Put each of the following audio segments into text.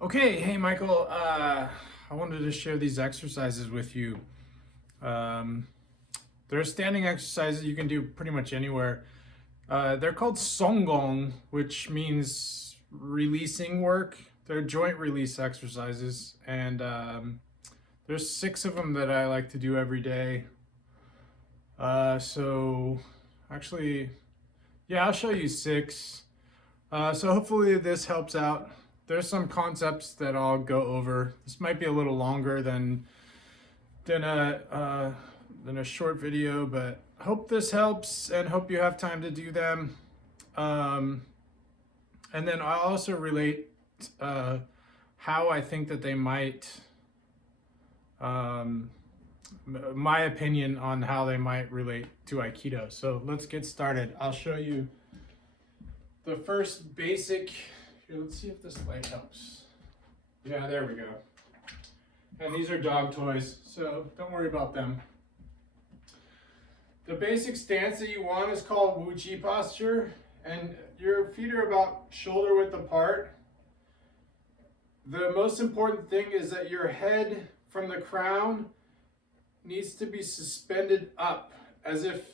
Okay, hey Michael, I wanted to share these exercises with you. Um, they're standing exercises you can do pretty much anywhere. They're called Gong, which means releasing work. They're joint release exercises, and there's 6 of them that I like to do every day. So actually, yeah, I'll show you 6. So hopefully this helps out. There's some concepts that I'll go over. This might be a little longer than a short video, but hope this helps and hope you have time to do them. And then I'll also relate how I think that they might, my opinion on how they might relate to Aikido. So let's get started. I'll show you the first basic. Here, let's see if this light helps. Yeah, there we go. And these are dog toys, so don't worry about them. The basic stance that you want is called Wu Chi posture, and your feet are about shoulder width apart. The most important thing is that your head from the crown needs to be suspended up as if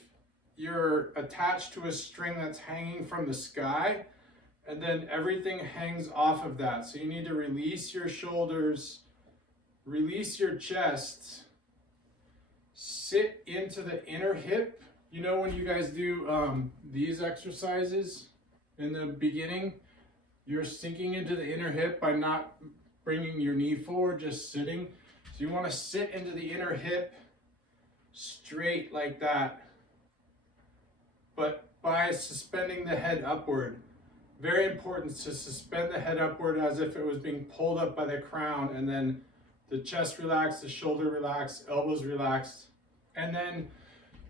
you're attached to a string that's hanging from the sky, and then everything hangs off of that. So you need to release your shoulders, release your chest, sit into the inner hip. You know when you guys do these exercises in the beginning, you're sinking into the inner hip by not bringing your knee forward, just sitting. So you want to sit into the inner hip straight like that, but by suspending the head upward. Very important to suspend the head upward as if it was being pulled up by the crown, and then the chest relaxed, the shoulder relaxed, elbows relaxed. And then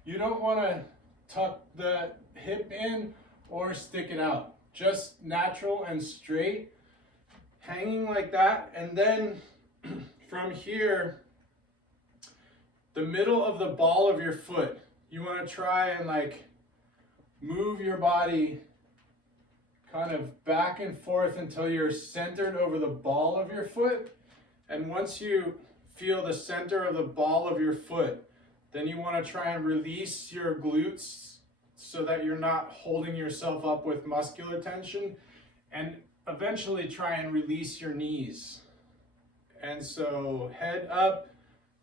you don't want to tuck the hip in or stick it out. Just natural and straight, hanging like that. And then from here, the middle of the ball of your foot, you want to try and like move your body kind of back and forth until you're centered over the ball of your foot. And once you feel the center of the ball of your foot, then you want to try and release your glutes so that you're not holding yourself up with muscular tension, and eventually try and release your knees. And so head up,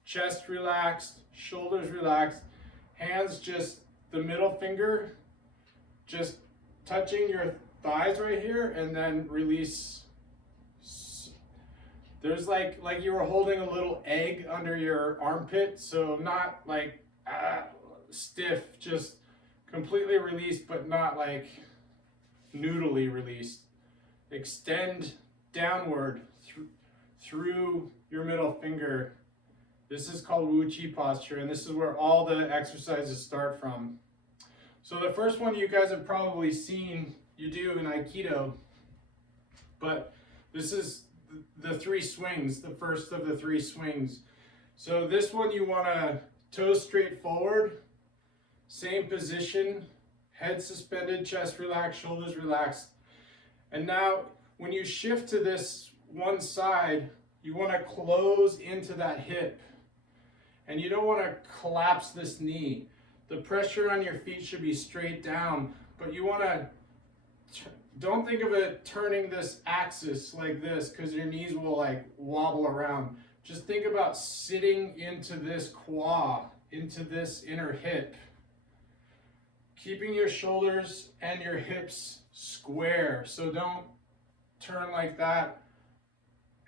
chest relaxed, shoulders relaxed, hands just the middle finger just touching your thighs right here, and then release. There's like you were holding a little egg under your armpit, so not like stiff, just completely released, but not like noodly released. Extend downward through your middle finger. This is called Wu Chi posture, and this is where all the exercises start from. So the first one you guys have probably seen you do in Aikido, but this is the 3 swings, the first of the 3 swings. So this one you want to toes straight forward, same position, head suspended, chest relaxed, shoulders relaxed. And now when you shift to this one side, you want to close into that hip, and you don't want to collapse this knee. The pressure on your feet should be straight down, but you want to, don't think of it turning this axis like this, because your knees will like wobble around. Just think about sitting into this quad, into this inner hip, keeping your shoulders and your hips square. So don't turn like that,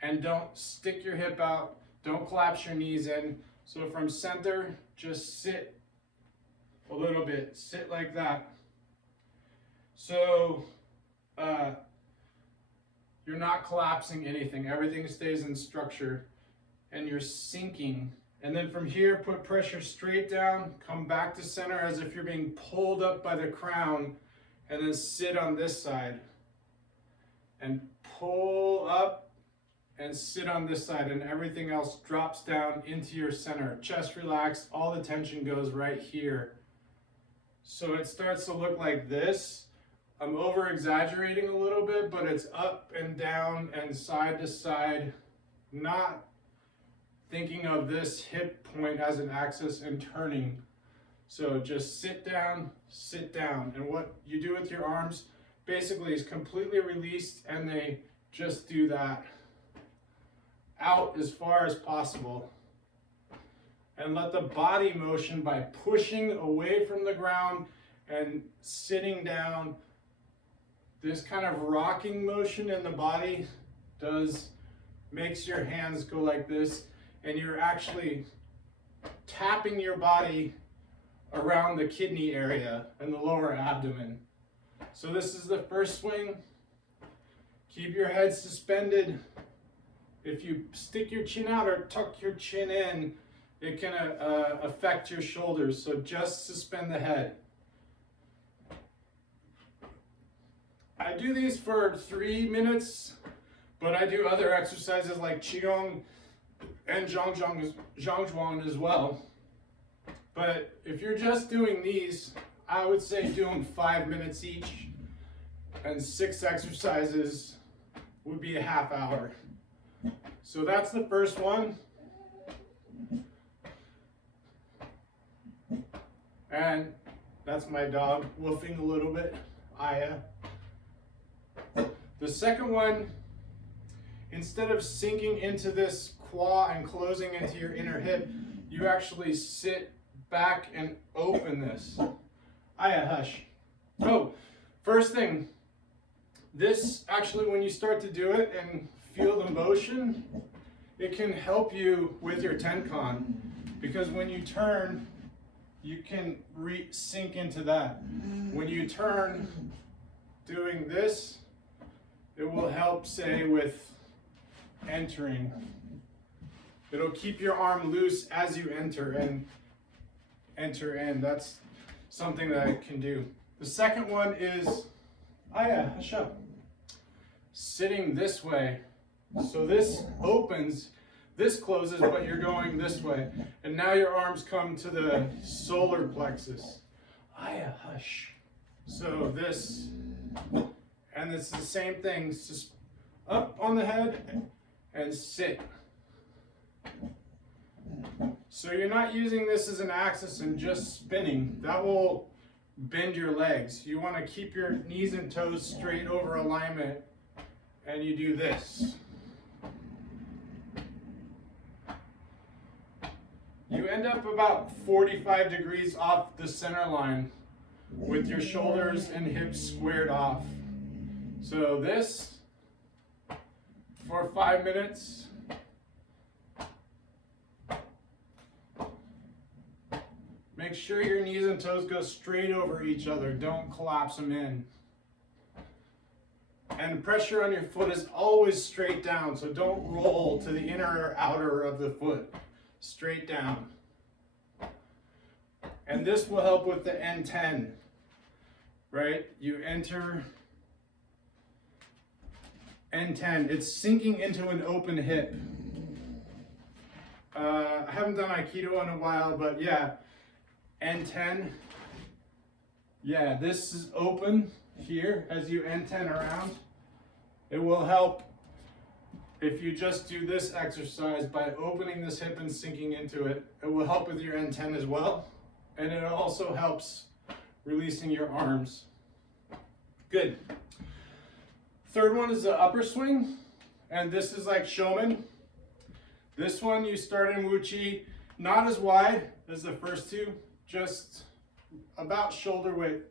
and don't stick your hip out, don't collapse your knees in. So from center, just sit a little bit, sit like that. So you're not collapsing anything, everything stays in structure, and you're sinking. And then from here, put pressure straight down, come back to center as if you're being pulled up by the crown, and then sit on this side and pull up and sit on this side, and everything else drops down into your center. Chest relaxed, all the tension goes right here. So it starts to look like this. I'm over exaggerating a little bit, but it's up and down and side to side, not thinking of this hip point as an axis and turning. So just sit down, and what you do with your arms basically is completely released, and they just do that out as far as possible. And let the body motion by pushing away from the ground and sitting down. This kind of rocking motion in the body makes your hands go like this, and you're actually tapping your body around the kidney area and the lower abdomen. So this is the first swing. Keep your head suspended. If you stick your chin out or tuck your chin in, it can affect your shoulders, so just suspend the head. I do these for 3 minutes, but I do other exercises like Qigong and Zhangzhuang as well. But if you're just doing these, I would say do them 5 minutes each, and 6 exercises would be a half hour. So that's the first one. And that's my dog woofing a little bit, Aya. The second one, instead of sinking into this quad and closing into your inner hip, you actually sit back and open this. Aya, hush. Oh, first thing, this actually, when you start to do it and feel the motion, it can help you with your tenkan, because when you turn, you can sink into that. When you turn doing this, it will help, say, with entering. It'll keep your arm loose as you enter and enter in. That's something that I can do. The second one is, hush up. Sitting this way. So this opens, this closes, but you're going this way. And now your arms come to the solar plexus. Hush. So this, and it's the same thing, just up on the head and sit. So you're not using this as an axis and just spinning. That will bend your legs. You want to keep your knees and toes straight over alignment, and you do this. You end up about 45 degrees off the center line with your shoulders and hips squared off. So this for 5 minutes. Make sure your knees and toes go straight over each other. Don't collapse them in. And pressure on your foot is always straight down, so don't roll to the inner or outer of the foot. Straight down. And this will help with the N10, right? You enter N10. It's sinking into an open hip. I haven't done Aikido in a while, but yeah, N10. Yeah, this is open here as you N10 around. It will help if you just do this exercise by opening this hip and sinking into it. It will help with your N10 as well. And it also helps releasing your arms. Good. Third one is the upper swing. And this is like Shomen. This one you start in Wuchi, not as wide as the first two, just about shoulder width.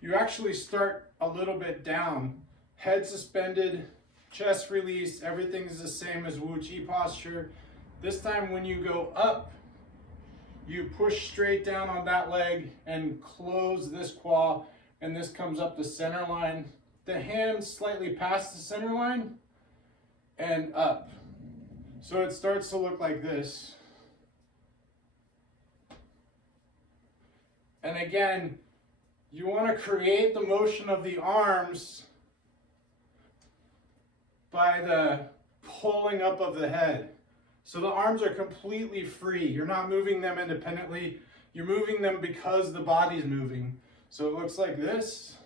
You actually start a little bit down, head suspended, chest released, everything is the same as Wuchi posture. This time when you go up, you push straight down on that leg and close this quad, and this comes up the center line. The hands slightly past the center line and up. So it starts to look like this. And again, you want to create the motion of the arms by the pulling up of the head. So the arms are completely free. You're not moving them independently. You're moving them because the body's moving. So it looks like this.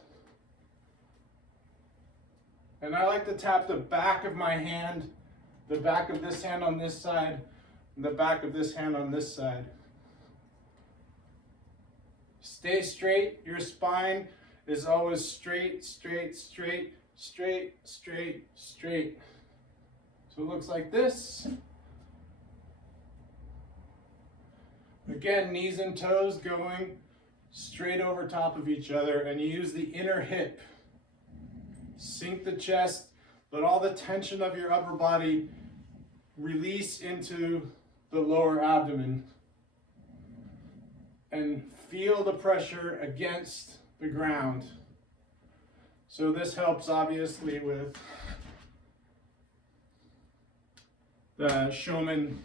And I like to tap the back of my hand, the back of this hand on this side, and the back of this hand on this side. Stay straight. Your spine is always straight, straight, straight, straight, straight, straight. So it looks like this. Again, knees and toes going straight over top of each other, and you use the inner hip. Sink the chest, let all the tension of your upper body release into the lower abdomen, and feel the pressure against the ground. So this helps obviously with the Shomen.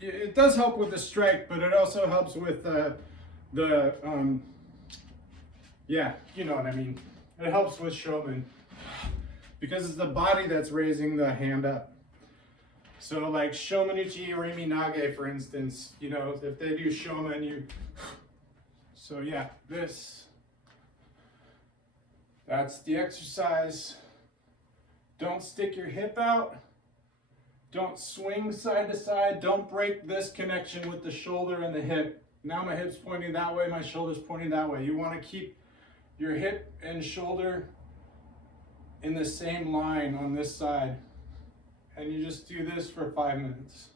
It does help with the strike, but it also helps with yeah, you know what I mean. It helps with Shomen because it's the body that's raising the hand up. So like Shomenuchi or Iminage, for instance, you know, if they do Shomen, so yeah, that's the exercise. Don't stick your hip out. Don't swing side to side. Don't break this connection with the shoulder and the hip. Now my hip's pointing that way, my shoulder's pointing that way. You want to keep your hip and shoulder in the same line on this side. And you just do this for 5 minutes.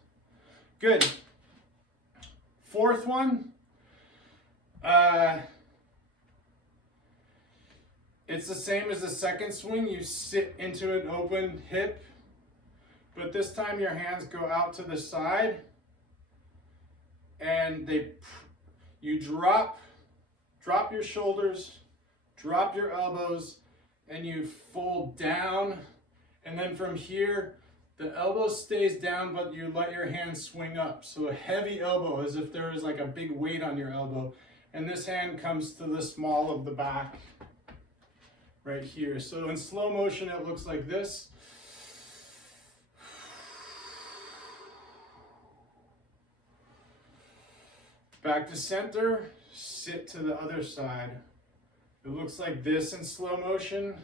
Good. Fourth one. It's the same as the second swing. You sit into an open hip, but this time your hands go out to the side, and you drop your shoulders, drop your elbows, and you fold down, and then from here, the elbow stays down, but you let your hands swing up. So a heavy elbow, as if there is like a big weight on your elbow, and this hand comes to the small of the back, right here. So in slow motion, it looks like this. Back to center, sit to the other side. It looks like this in slow motion.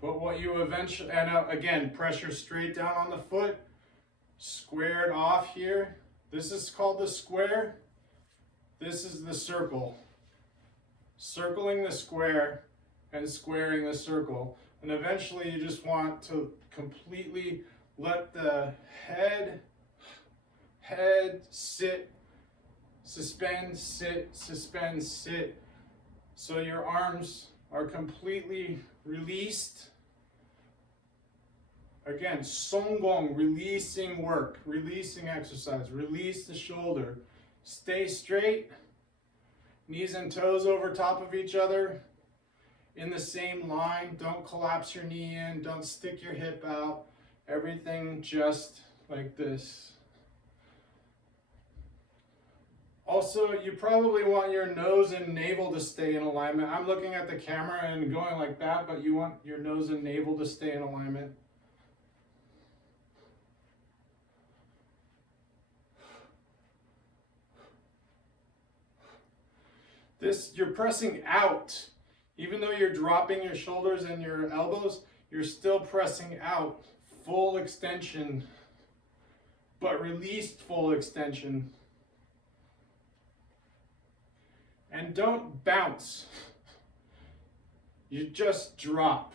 But what you eventually, and again, pressure straight down on the foot, squared off here. This is called the square. This is the circle. Circling the square and squaring the circle. And eventually you just want to completely let the head sit, suspend, sit, suspend, sit. So your arms are completely released. Again, Songgong, releasing work, releasing exercise, release the shoulder. Stay straight, knees and toes over top of each other in the same line. Don't collapse your knee in, don't stick your hip out. Everything just like this. Also, you probably want your nose and navel to stay in alignment. I'm looking at the camera and going like that, but you want your nose and navel to stay in alignment. You're pressing out. Even though you're dropping your shoulders and your elbows, you're still pressing out. Full extension, but released full extension. And don't bounce. You just drop,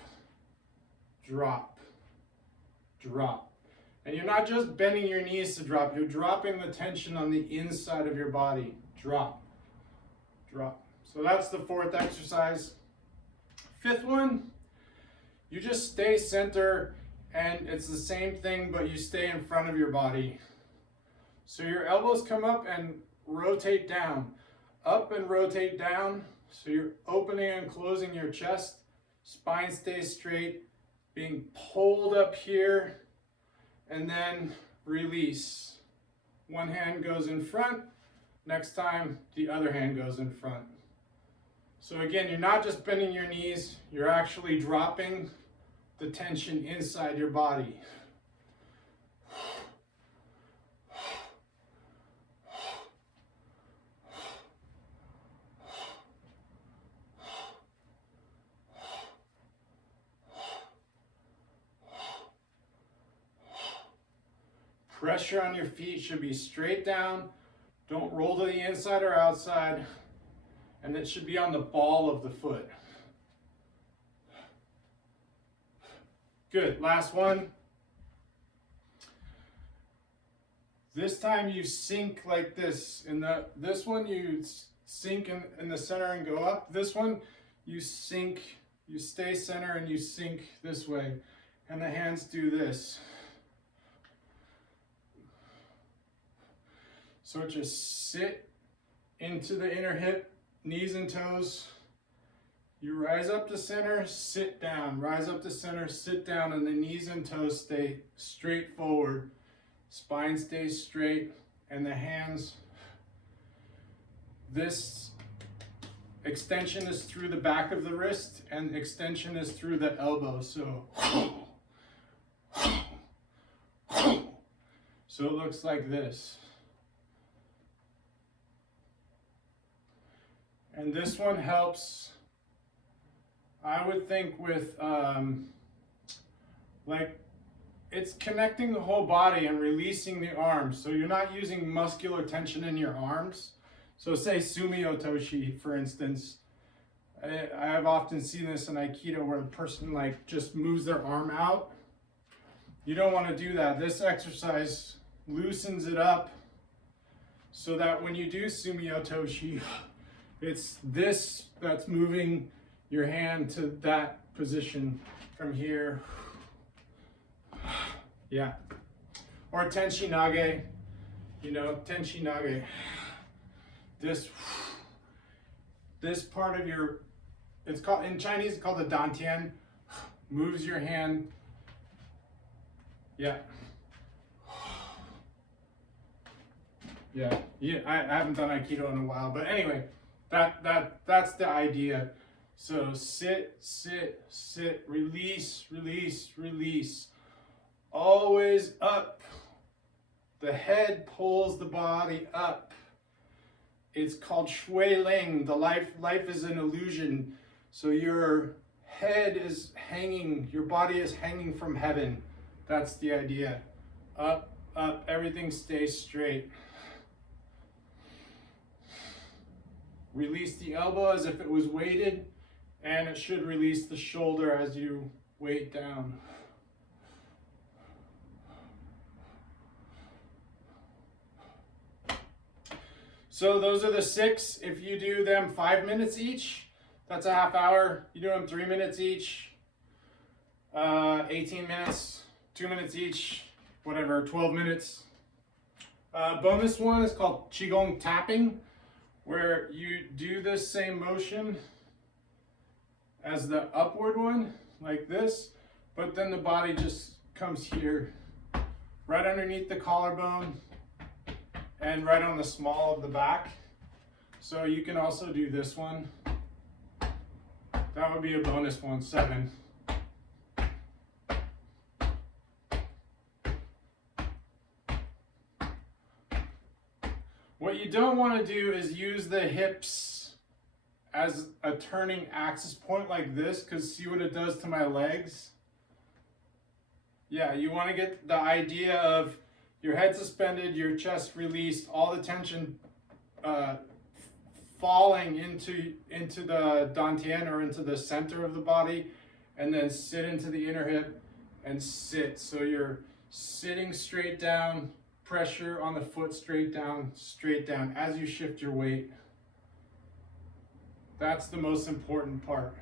drop, drop. And you're not just bending your knees to drop, you're dropping the tension on the inside of your body. Drop, drop. So that's the fourth exercise. Fifth one, you just stay center, and it's the same thing, but you stay in front of your body. So your elbows come up and rotate down. Up and rotate down. So you're opening and closing your chest. Spine stays straight, being pulled up here, and then release. One hand goes in front, next time the other hand goes in front. So again, you're not just bending your knees, you're actually dropping the tension inside your body. Pressure on your feet should be straight down. Don't roll to the inside or outside. And it should be on the ball of the foot. Good, last one. This time you sink like this. This one you sink in the center and go up. This one you sink, you stay center and you sink this way. And the hands do this. So just sit into the inner hip, knees and toes. You rise up to center, sit down. Rise up to center, sit down, and the knees and toes stay straight forward. Spine stays straight, and the hands, this extension is through the back of the wrist, and extension is through the elbow. So it looks like this. And this one helps, I would think, with like it's connecting the whole body and releasing the arms. So you're not using muscular tension in your arms. So say Sumio Toshi, for instance. I have often seen this in Aikido where the person like just moves their arm out. You don't want to do that. This exercise loosens it up so that when you do Sumio Toshi, it's this that's moving your hand to that position from here. Yeah. Or Tenshi Nage, you know, Tenshi Nage. This part of your, it's called, in Chinese, it's called the Dantian. Moves your hand. Yeah. Yeah. I haven't done Aikido in a while, but anyway, that's the idea. So sit, sit, sit, release, release, release. Always up. The head pulls the body up. It's called Shui Ling. The life is an illusion. So your head is hanging, your body is hanging from heaven. That's the idea. Up, up, everything stays straight. Release the elbow as if it was weighted, and it should release the shoulder as you weight down. So those are the 6. If you do them 5 minutes each, that's a half hour. You do them 3 minutes each, 18 minutes, 2 minutes each, whatever, 12 minutes. Bonus one is called Qigong tapping, where you do the same motion as the upward one, like this, but then the body just comes here, right underneath the collarbone, and right on the small of the back. So you can also do this one. That would be a bonus one, 7. What you don't want to do is use the hips as a turning axis point like this, because see what it does to my legs? Yeah, you want to get the idea of your head suspended, your chest released, all the tension falling into the dantian or into the center of the body, and then sit into the inner hip and sit. So you're sitting straight down, pressure on the foot straight down as you shift your weight. That's the most important part.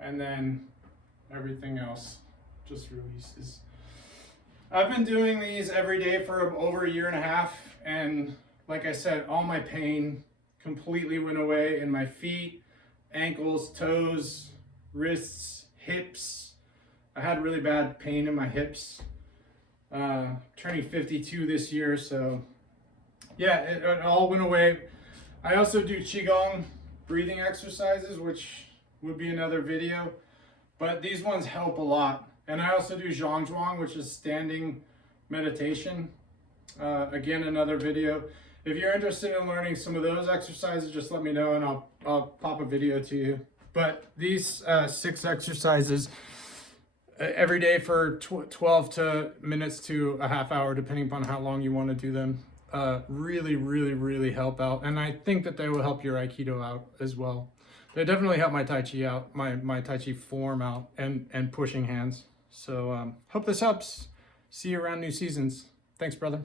And then everything else just releases. I've been doing these every day for over a year and a half, and like I said, all my pain completely went away in my feet, ankles, toes, wrists, hips. I had really bad pain in my hips. Turning 52 this year, so yeah, it all went away. I also do Qigong breathing exercises, which would be another video, but these ones help a lot. And I also do Zhang, which is standing meditation. Again, another video. If you're interested in learning some of those exercises, just let me know and I'll pop a video to you. But these 6 exercises, every day for 12 minutes to a half hour, depending upon how long you want to do them. Really help out. And I think that they will help your Aikido out as well. They definitely help my Tai Chi out, my Tai Chi form out, and pushing hands. So hope this helps. See you around new seasons. Thanks, brother.